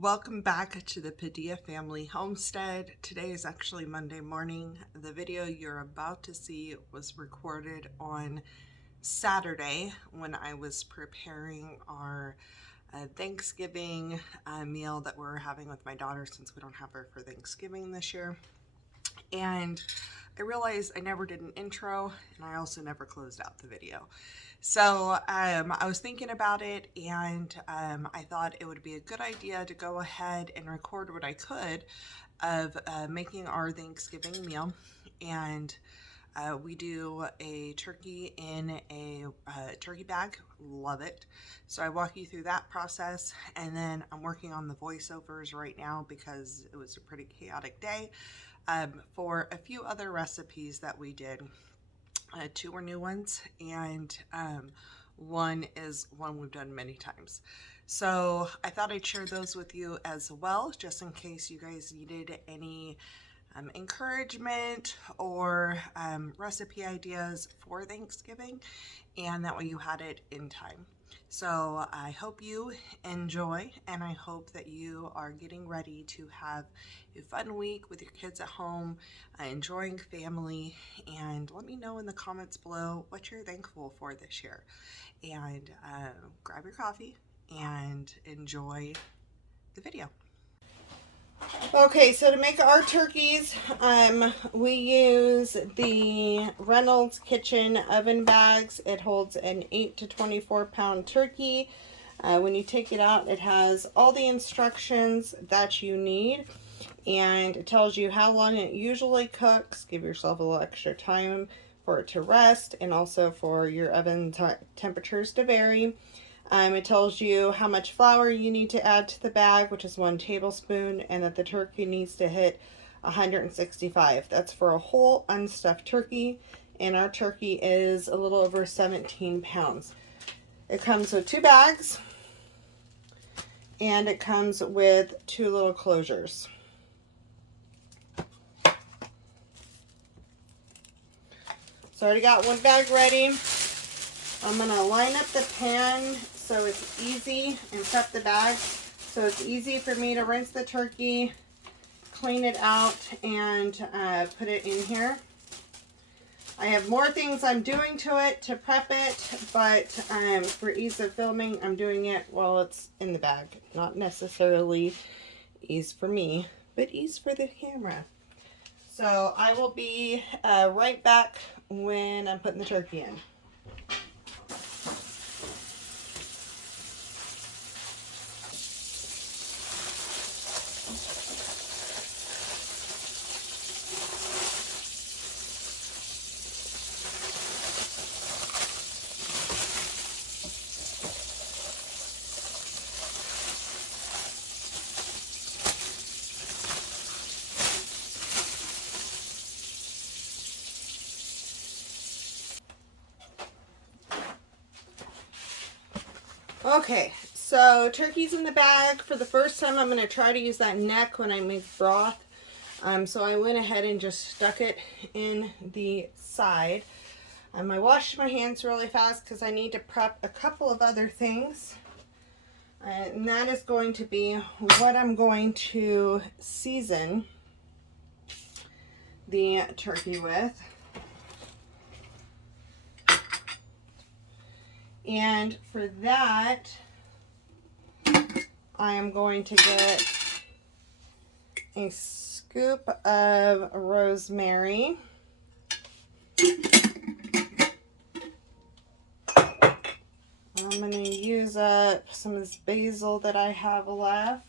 Welcome back to the Padilla Family Homestead. Today is actually Monday morning. The video you're about to see was recorded on Saturday when I was preparing our Thanksgiving meal that we're having with my daughter since we don't have her for Thanksgiving this year. And I realized I never did an intro, and I also never closed out the video. So I was thinking about it, and I thought it would be a good idea to go ahead and record what I could of making our Thanksgiving meal. And we do a turkey in a turkey bag. Love it. So I walk you through that process, and then I'm working on the voiceovers right now because it was a pretty chaotic day for a few other recipes that we did. Two were new ones, and one is one we've done many times. So I thought I'd share those with you as well, just in case you guys needed any encouragement or recipe ideas for Thanksgiving, and that way you had it in time. So I hope you enjoy, and I hope that you are getting ready to have a fun week with your kids at home, enjoying family, and let me know in the comments below what you're thankful for this year. And grab your coffee and enjoy the video. Okay, so to make our turkeys, we use the Reynolds Kitchen oven bags. It holds an 8 to 24 pound turkey. When you take it out, it has all the instructions that you need, and it tells you how long it usually cooks. Give yourself a little extra time for it to rest, and also for your oven temperatures to vary. It tells you how much flour you need to add to the bag, which is 1 tablespoon, and that the turkey needs to hit 165. That's for a whole unstuffed turkey, and our turkey is a little over 17 pounds. It comes with 2 bags, and it comes with 2 little closures. So I already got 1 bag ready. I'm going to line up the pan so it's easy, and prep the bag so it's easy for me to rinse the turkey, clean it out, and put it in here. I have more things I'm doing to it to prep it, but for ease of filming, I'm doing it while it's in the bag. Not necessarily ease for me, but ease for the camera. So I will be right back when I'm putting the turkey in. Okay, so turkey's in the bag. For the first time, I'm going to try to use that neck when I make broth. So I went ahead and just stuck it in the side. I washed my hands really fast because I need to prep a couple of other things. And that is going to be what I'm going to season the turkey with. And for that, I am going to get a scoop of rosemary. I'm going to use up some of this basil that I have left.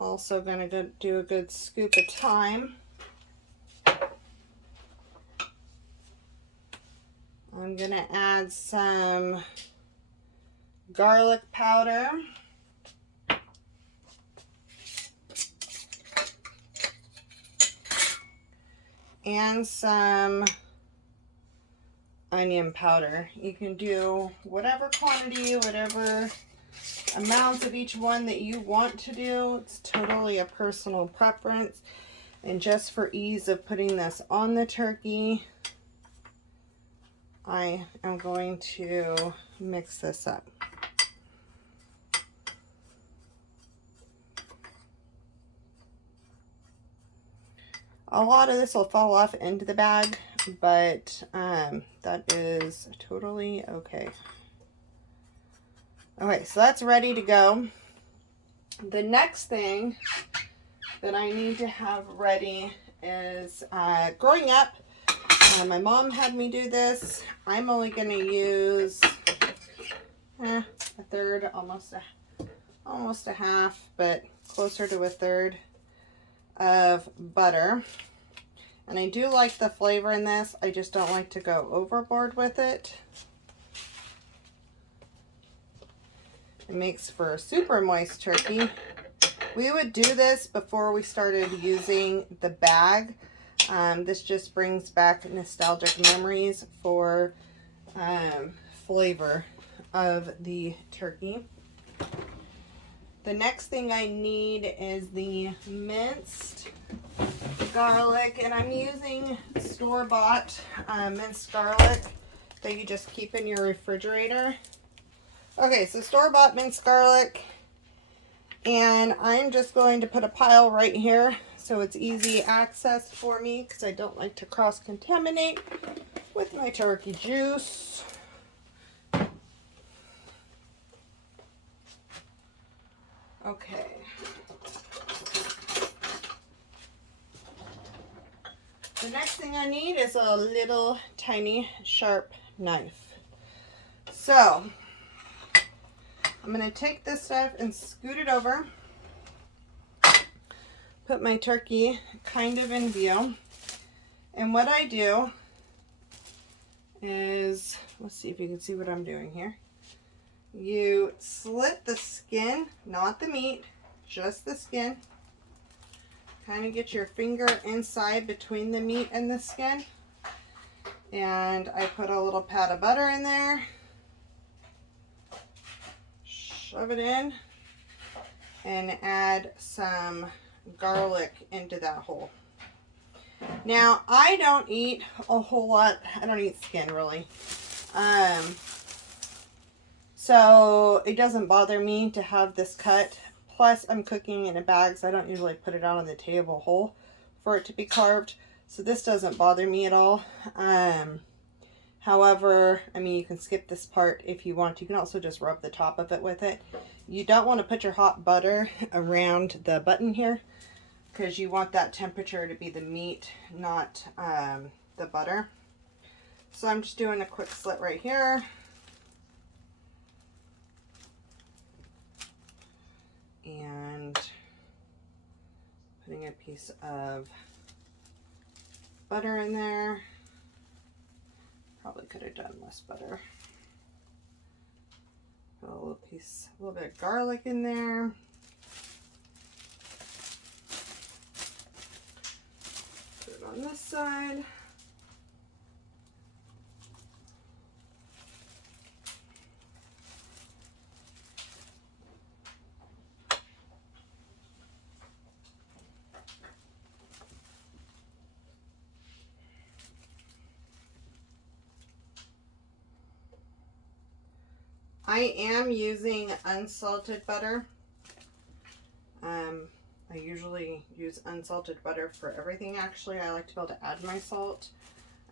Also going to do a good scoop of thyme. I'm going to add some garlic powder. And some onion powder. You can do whatever quantity, whatever amounts of each one that you want to do. It's totally a personal preference. And just for ease of putting this on the turkey, I am going to mix this up. A lot of this will fall off into the bag, but that is totally okay. Okay, so that's ready to go. The next thing that I need to have ready is, growing up, my mom had me do this. I'm only going to use a third, almost a half, but closer to a third of butter. And I do like the flavor in this. I just don't like to go overboard with it. It makes for a super moist turkey. We would do this before we started using the bag. This just brings back nostalgic memories for flavor of the turkey. The next thing I need is the minced garlic, and I'm using store-bought minced garlic that you just keep in your refrigerator. Okay, so store-bought minced garlic, and I'm just going to put a pile right here so it's easy access for me because I don't like to cross-contaminate with my turkey juice. Okay. The next thing I need is a little tiny sharp knife. So I'm going to take this stuff and scoot it over. Put my turkey kind of in view. And what I do is, let's see if you can see what I'm doing here. You slit the skin, not the meat, just the skin. Kind of get your finger inside between the meat and the skin. And I put a little pat of butter in there. Shove it in. And add some garlic into that hole. Now, I don't eat a whole lot. I don't eat skin, really. So it doesn't bother me to have this cut. Plus, I'm cooking in a bag, so I don't usually put it out on the table whole for it to be carved. So this doesn't bother me at all. However, I mean, you can skip this part if you want. You can also just rub the top of it with it. You don't want to put your hot butter around the button here because you want that temperature to be the meat, not the butter. So I'm just doing a quick slit right here. And putting a piece of butter in there. Probably could have done less butter. Put a little bit of garlic in there. Put it on this side. I am using unsalted butter. I usually use unsalted butter for everything. Actually, I like to be able to add my salt.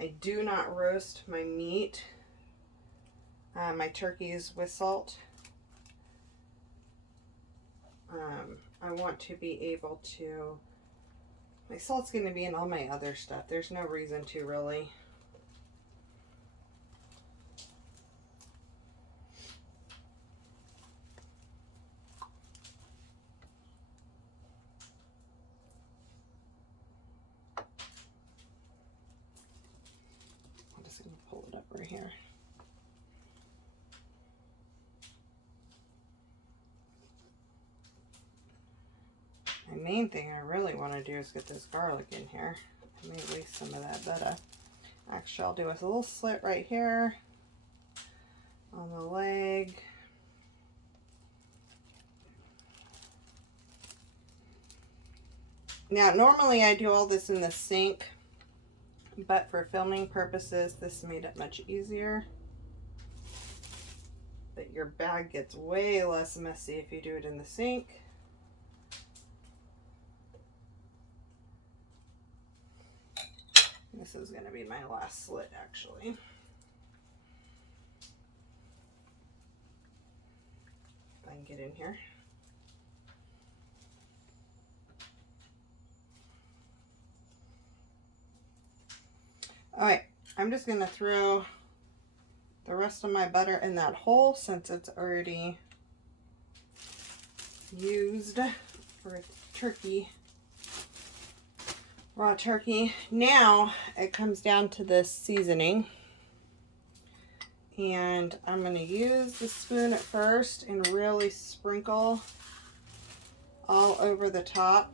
I do not roast my meat, my turkeys, with salt. I want to be able to, my salt's going to be in all my other stuff. There's no reason to really. Pull it up right here. My main thing I really want to do is get this garlic in here. I may waste some of that butter. Actually, I'll do a little slit right here on the leg. Now, normally I do all this in the sink, but for filming purposes, this made it much easier. But your bag gets way less messy if you do it in the sink. This is going to be my last slit, actually. If I can get in here. All right, I'm just going to throw the rest of my butter in that hole since it's already used for turkey, raw turkey. Now it comes down to this seasoning, and I'm going to use the spoon at first and really sprinkle all over the top.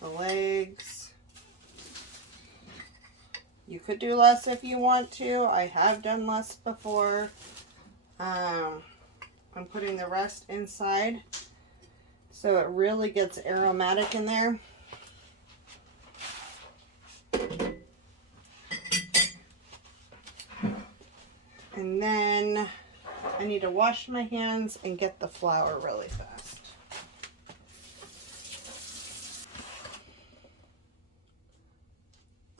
The legs. You could do less if you want to. I have done less before. I'm putting the rest inside so it really gets aromatic in there. And then I need to wash my hands and get the flour really fast.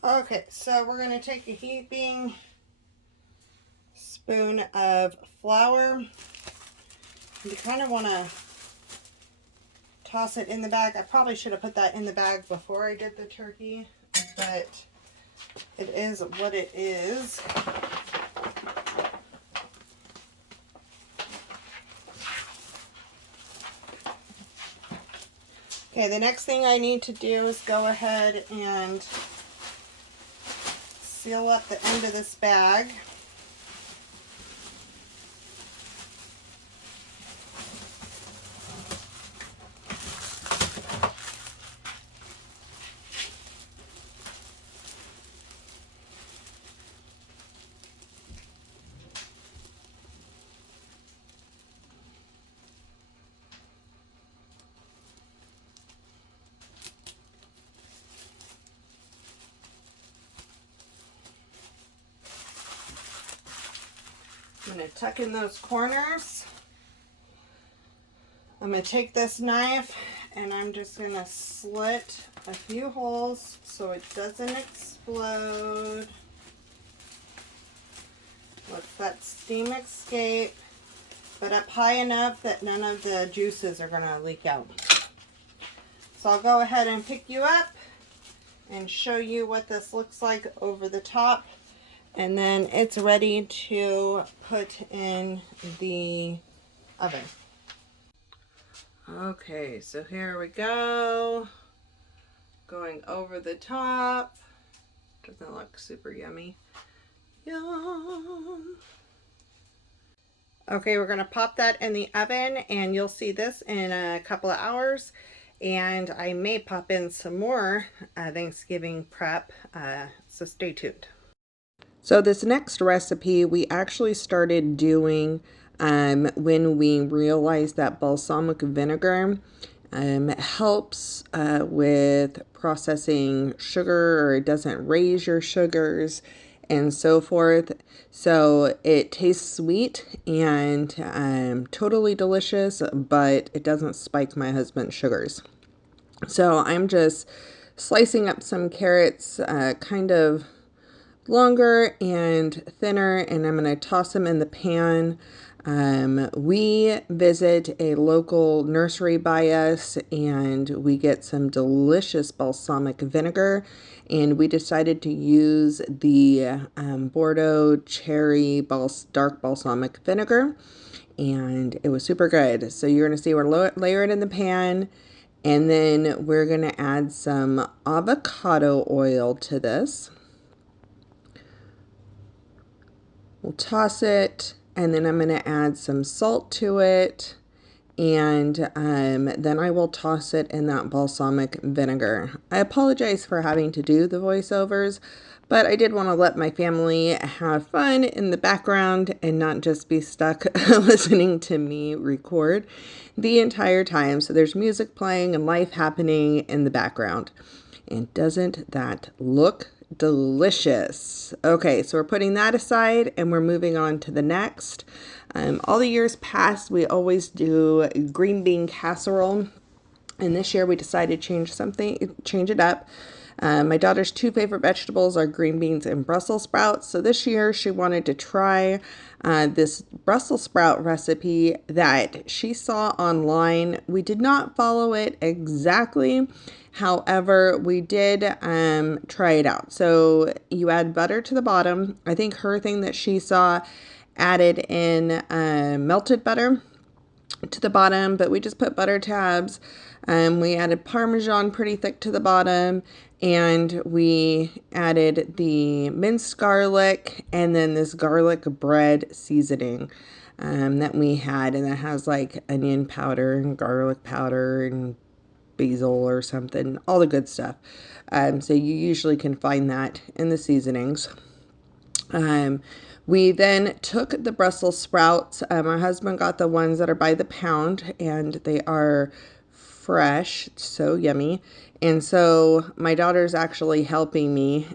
Okay, so we're going to take a heaping spoon of flour. You kind of want to toss it in the bag. I probably should have put that in the bag before I did the turkey, but it is what it is. Okay, the next thing I need to do is go ahead and seal up the end of this bag. I'm going to tuck in those corners. I'm going to take this knife and I'm just going to slit a few holes so it doesn't explode. Let that steam escape, but up high enough that none of the juices are going to leak out. So I'll go ahead and pick you up and show you what this looks like over the top. And then it's ready to put in the oven. Okay, so here we go. Going over the top. Doesn't look super yummy. Yum. Okay, we're gonna pop that in the oven and you'll see this in a couple of hours. And I may pop in some more Thanksgiving prep, so stay tuned. So this next recipe we actually started doing when we realized that balsamic vinegar helps with processing sugar, or it doesn't raise your sugars and so forth. So it tastes sweet and totally delicious, but it doesn't spike my husband's sugars. So I'm just slicing up some carrots kind of longer and thinner, and I'm going to toss them in the pan. We visit a local nursery by us and we get some delicious balsamic vinegar, and we decided to use the Bourdeaux cherry dark balsamic vinegar, and it was super good. So you're going to see we're layer it in the pan, and then we're going to add some avocado oil to this. We'll toss it, and then I'm going to add some salt to it, and then I will toss it in that balsamic vinegar. I apologize for having to do the voiceovers, but I did want to let my family have fun in the background and not just be stuck listening to me record the entire time. So there's music playing and life happening in the background. And doesn't that look delicious? Okay, so we're putting that aside and we're moving on to the next. All the years past, we always do green bean casserole. And this year we decided to change it up. My daughter's two favorite vegetables are green beans and Brussels sprouts. So this year she wanted to try this Brussels sprout recipe that she saw online. We did not follow it exactly. However, we did try it out. So you add butter to the bottom. I think her thing that she saw added in melted butter to the bottom, but we just put butter tabs. We added Parmesan pretty thick to the bottom, and we added the minced garlic and then this garlic bread seasoning that we had, and that has like onion powder and garlic powder and basil or something, all the good stuff. So you usually can find that in the seasonings. We then took the Brussels sprouts. My husband got the ones that are by the pound, and they are fresh, so yummy. And so my daughter's actually helping me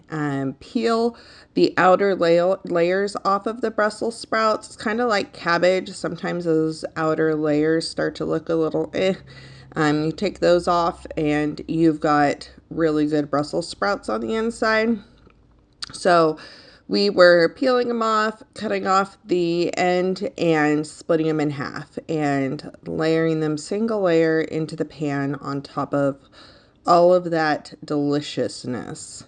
peel the outer layers off of the Brussels sprouts. It's kind of like cabbage. Sometimes those outer layers start to look a little you take those off and you've got really good Brussels sprouts on the inside. So we were peeling them off, cutting off the end and splitting them in half and layering them single layer into the pan on top of all of that deliciousness.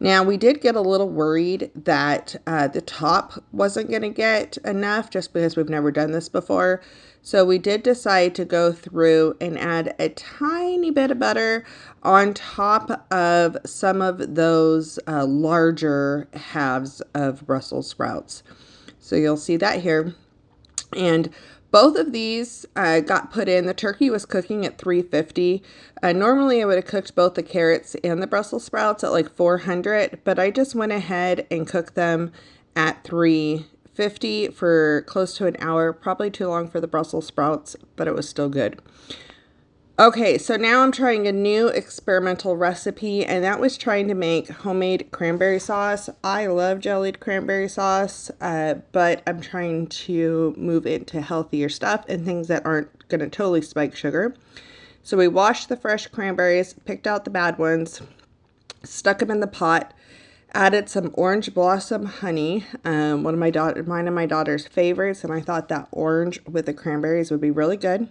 Now, we did get a little worried that the top wasn't going to get enough just because we've never done this before. So we did decide to go through and add a tiny bit of butter on top of some of those larger halves of Brussels sprouts. So you'll see that here. And both of these got put in. The turkey was cooking at 350. Normally I would have cooked both the carrots and the Brussels sprouts at like 400, but I just went ahead and cooked them at 350 for close to an hour. Probably too long for the Brussels sprouts, but it was still good. Okay, so now I'm trying a new experimental recipe, and that was trying to make homemade cranberry sauce. I love jellied cranberry sauce, but I'm trying to move into healthier stuff and things that aren't going to totally spike sugar. So we washed the fresh cranberries, picked out the bad ones, stuck them in the pot, added some orange blossom honey, mine and my daughter's favorites, and I thought that orange with the cranberries would be really good.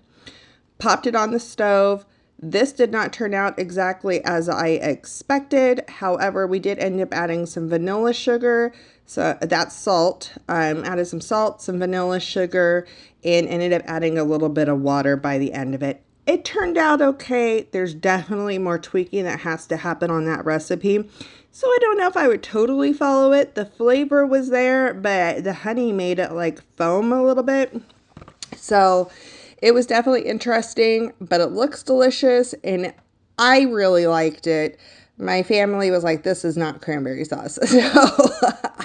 Popped it on the stove. This did not turn out exactly as I expected. However, we did end up adding some vanilla sugar. So that's salt. Added some salt, some vanilla sugar, and ended up adding a little bit of water by the end of it. It turned out okay. There's definitely more tweaking that has to happen on that recipe. So I don't know if I would totally follow it. The flavor was there, but the honey made it like foam a little bit. So it was definitely interesting, but it looks delicious, and I really liked it. My family was like, this is not cranberry sauce. So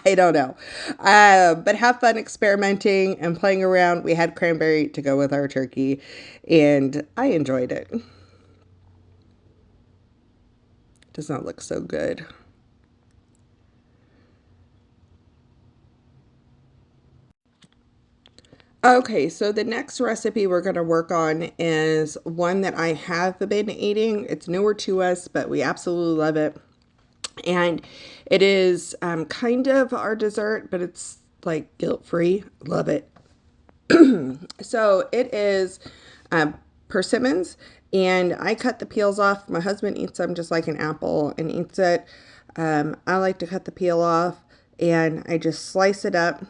I don't know. But have fun experimenting and playing around. We had cranberry to go with our turkey, and I enjoyed it. Does not look so good. Okay, so the next recipe we're going to work on is one that I have been eating. It's newer to us, but we absolutely love it. And it is kind of our dessert, but it's like guilt-free. Love it. So it is persimmons, and I cut the peels off. My husband eats them just like an apple and eats it. I like to cut the peel off, and I just slice it up.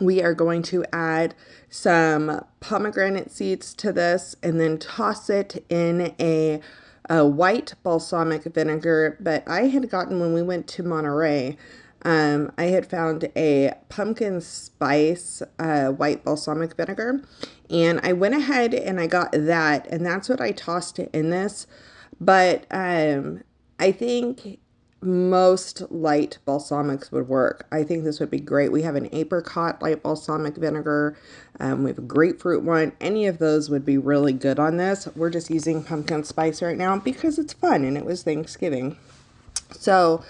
We are going to add some pomegranate seeds to this and then toss it in a white balsamic vinegar. But I had gotten, when we went to Monterey, I had found a pumpkin spice white balsamic vinegar. And I went ahead and I got that, and that's what I tossed in this. But I think most light balsamics would work. I think this would be great. We have an apricot light balsamic vinegar. We have a grapefruit one. Any of those would be really good on this. We're just using pumpkin spice right now because it's fun and it was Thanksgiving. So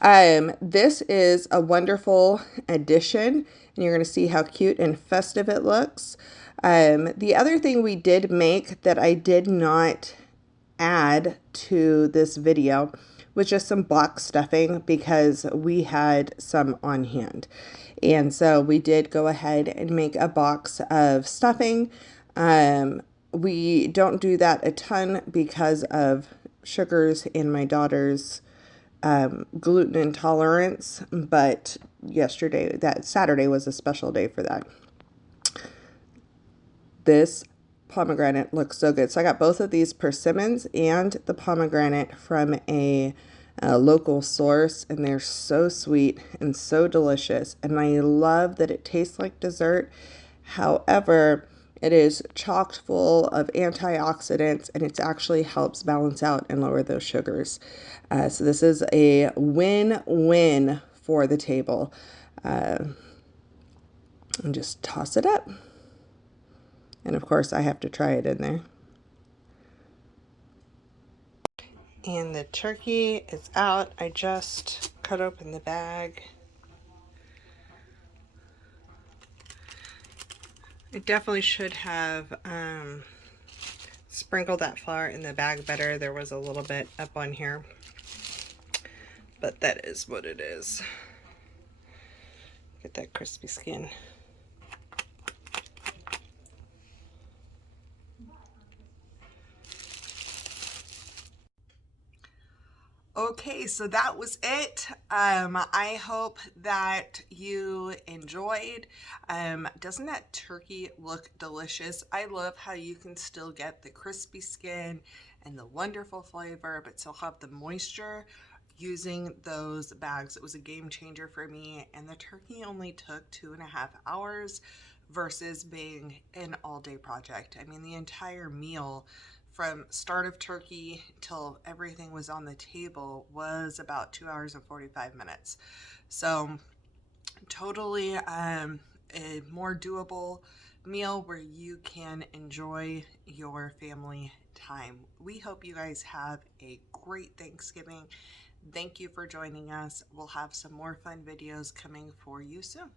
This is a wonderful addition, and you're going to see how cute and festive it looks. The other thing we did make that I did not add to this video was just some box stuffing because we had some on hand. And so we did go ahead and make a box of stuffing. We don't do that a ton because of sugars in my daughter's gluten intolerance, but that Saturday was a special day for that. This pomegranate looks so good. So I got both of these persimmons and the pomegranate from a local source, and they're so sweet and so delicious. And I love that it tastes like dessert. However, it is chock full of antioxidants, and it actually helps balance out and lower those sugars. So this is a win-win for the table. And just toss it up. And of course, I have to try it in there. And the turkey is out. I just cut open the bag. I definitely should have sprinkled that flour in the bag better. There was a little bit up on here, but that is what it is. Get that crispy skin. Okay, so that was it. I hope that you enjoyed. Doesn't that turkey look delicious? I love how you can still get the crispy skin and the wonderful flavor, but still have the moisture using those bags. It was a game changer for me, and the turkey only took 2.5 hours versus being an all-day project. I mean, the entire meal from start of turkey till everything was on the table was about 2 hours and 45 minutes. So totally a more doable meal where you can enjoy your family time. We hope you guys have a great Thanksgiving. Thank you for joining us. We'll have some more fun videos coming for you soon.